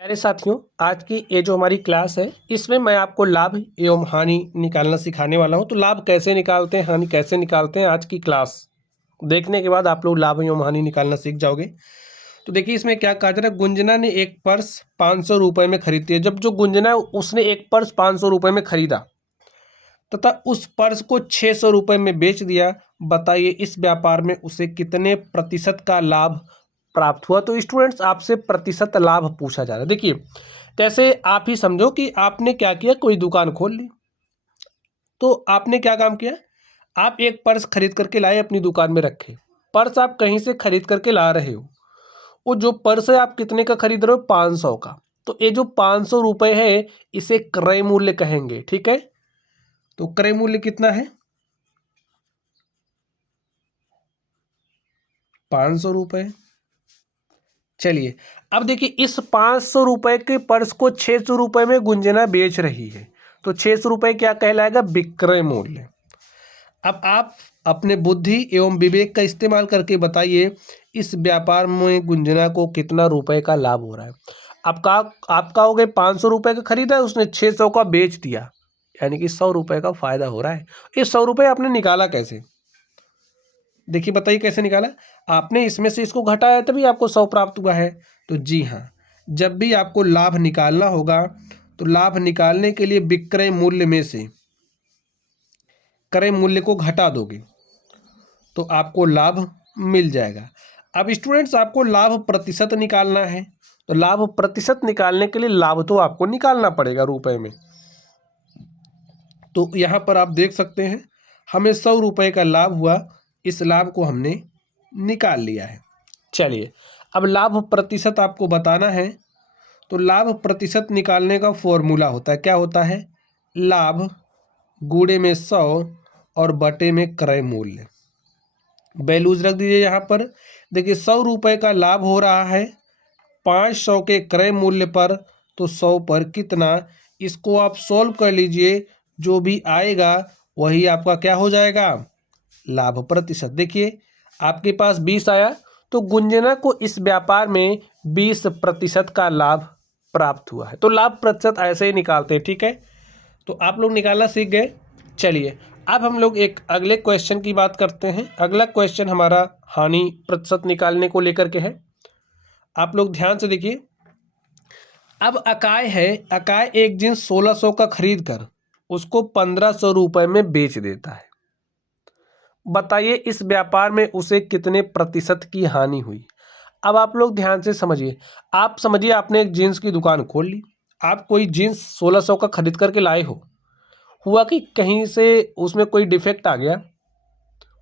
प्यारे साथियों, आज की ये जो हमारी क्लास है इसमें मैं आपको लाभ एवं हानि निकालना सिखाने वाला हूं। तो लाभ कैसे निकालते हैं, हानि कैसे निकालते हैं, आज की क्लास देखने के बाद आप लोग लाभ एवं हानि निकालना सीख जाओगे। तो देखिए इसमें क्या कहा जा रहा है। गुंजना ने एक पर्स 500 रुपये में खरीदती है। जब जो गुंजना है उसने एक पर्स 500 रुपये में खरीदा तथा उस पर्स को 600 रुपये में बेच दिया। बताइए इस व्यापार में उसे कितने प्रतिशत का लाभ प्राप्त हुआ। तो स्टूडेंट्स आपसे प्रतिशत लाभ पूछा जा रहा है। देखिए कैसे आप ही समझो कि आपने क्या किया, कोई दुकान खोल ली। तो आपने क्या काम किया, आप एक पर्स खरीद करके लाए, अपनी दुकान में रखे। पर्स आप कहीं से खरीद करके ला रहे हो, वो जो पर्स है आप कितने का खरीद रहे हो, 500 का। तो ये जो 500 रुपये है इसे क्रय मूल्य कहेंगे, ठीक है। तो क्रय मूल्य कितना है, 500 रुपये। चलिए अब देखिए इस 500 रुपये के पर्स को 600 रुपये में गुंजना बेच रही है। तो 600 रुपये क्या कहलाएगा, विक्रय मूल्य। अब आप अपने बुद्धि एवं विवेक का इस्तेमाल करके बताइए इस व्यापार में गुंजना को कितना रुपए का लाभ हो रहा है। आप कहोगे 500 रुपये का खरीदा है, उसने 600 का बेच दिया, यानी कि 100 रुपये का फायदा हो रहा है। ये 100 रुपये आपने निकाला कैसे, देखिए बताइए कैसे निकाला। आपने इसमें से इसको घटाया तभी आपको 100 प्राप्त हुआ है। तो जी हाँ, जब भी आपको लाभ निकालना होगा तो लाभ निकालने के लिए विक्रय मूल्य में से क्रय मूल्य को घटा दोगे तो आपको लाभ मिल जाएगा। अब स्टूडेंट्स आपको लाभ प्रतिशत निकालना है। तो लाभ प्रतिशत निकालने के लिए लाभ तो आपको निकालना पड़ेगा रुपए में। तो यहाँ पर आप देख सकते हैं हमें 100 रुपये का लाभ हुआ, इस लाभ को हमने निकाल लिया है। चलिए अब लाभ प्रतिशत आपको बताना है। तो लाभ प्रतिशत निकालने का फॉर्मूला होता है, क्या होता है, लाभ गुणे में 100 और बटे में क्रय मूल्य। वैल्यूज रख दीजिए यहाँ पर। देखिए 100 रुपये का लाभ हो रहा है 500 के क्रय मूल्य पर, तो 100 पर कितना, इसको आप सॉल्व कर लीजिए, जो भी आएगा वही आपका क्या हो जाएगा, लाभ प्रतिशत। देखिए आपके पास 20 आया तो गुंजना को इस व्यापार में 20% का लाभ प्राप्त हुआ है। तो लाभ प्रतिशत ऐसे ही निकालते हैं, ठीक है। तो आप लोग निकालना सीख गए। चलिए अब हम लोग एक अगले क्वेश्चन की बात करते हैं। अगला क्वेश्चन हमारा हानि प्रतिशत निकालने को लेकर के है। आप लोग ध्यान से देखिए। अब अकाय है, अकाय एक जींस 1600 का खरीद कर उसको 1500 रुपये में बेच देता है। बताइए इस व्यापार में उसे कितने प्रतिशत की हानि हुई। अब आप लोग ध्यान से समझिए। आप समझिए आपने एक जीन्स की दुकान खोल ली, आप कोई जीन्स 1600 का खरीद करके लाए हो। हुआ कि कहीं से उसमें कोई डिफेक्ट आ गया,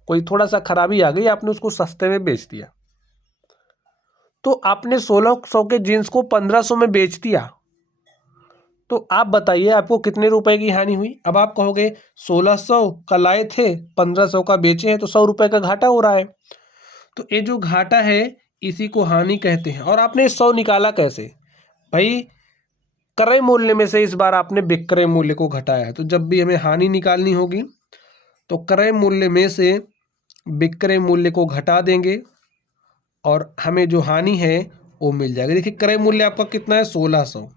कोई थोड़ा सा खराबी आ गई, आपने उसको सस्ते में बेच दिया। तो आपने 1600 के जीन्स को 1500 में बेच दिया। तो आप बताइए आपको कितने रुपए की हानि हुई। अब आप कहोगे 1600 का लाए थे, 1500 का बेचे हैं, तो 100 रुपये का घाटा हो रहा है। तो ये जो घाटा है इसी को हानि कहते हैं। और आपने 100 निकाला कैसे भाई, क्रय मूल्य में से इस बार आपने विक्रय मूल्य को घटाया है। तो जब भी हमें हानि निकालनी होगी तो क्रय मूल्य में से विक्रय मूल्य को घटा देंगे और हमें जो हानि है वो मिल जाएगी। देखिए क्रय मूल्य आपका कितना है, 1600,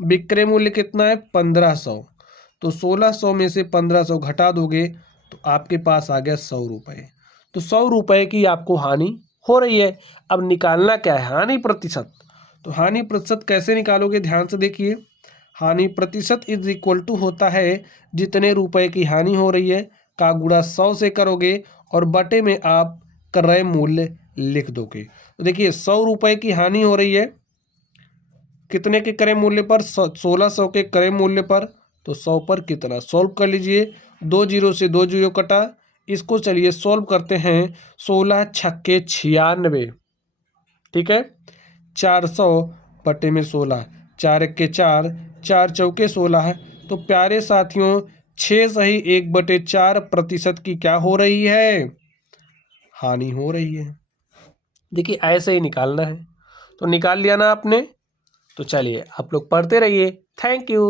विक्रय मूल्य कितना है, 1500। तो 1600 में से 1500 घटा दोगे तो आपके पास आ गया 100 रुपये। तो 100 रुपये की आपको हानि हो रही है। अब निकालना क्या है, हानि प्रतिशत। तो हानि प्रतिशत कैसे निकालोगे, ध्यान से देखिए। हानि प्रतिशत इज इक्वल टू होता है जितने रुपए की हानि हो रही है का गुणा 100 से करोगे और बटे में आप क्रय मूल्य लिख दोगे। तो देखिए 100 रुपये की हानि हो रही है, कितने के क्रय मूल्य पर, 1600 के क्रय मूल्य पर। तो 100 पर कितना, सॉल्व कर लीजिए। 2 जीरो से 2 जीरो कटा, इसको चलिए सॉल्व करते हैं। 16 छक्के 96, ठीक है। 400 बटे में 16, 4 एक्के 4, 4 चौके 16 है। तो प्यारे साथियों 6 सही 1/4% की क्या हो रही है, हानि हो रही है। देखिए ऐसे ही निकालना है। तो निकाल लिया ना आपने। तो चलिए आप लोग पढ़ते रहिए। Thank you.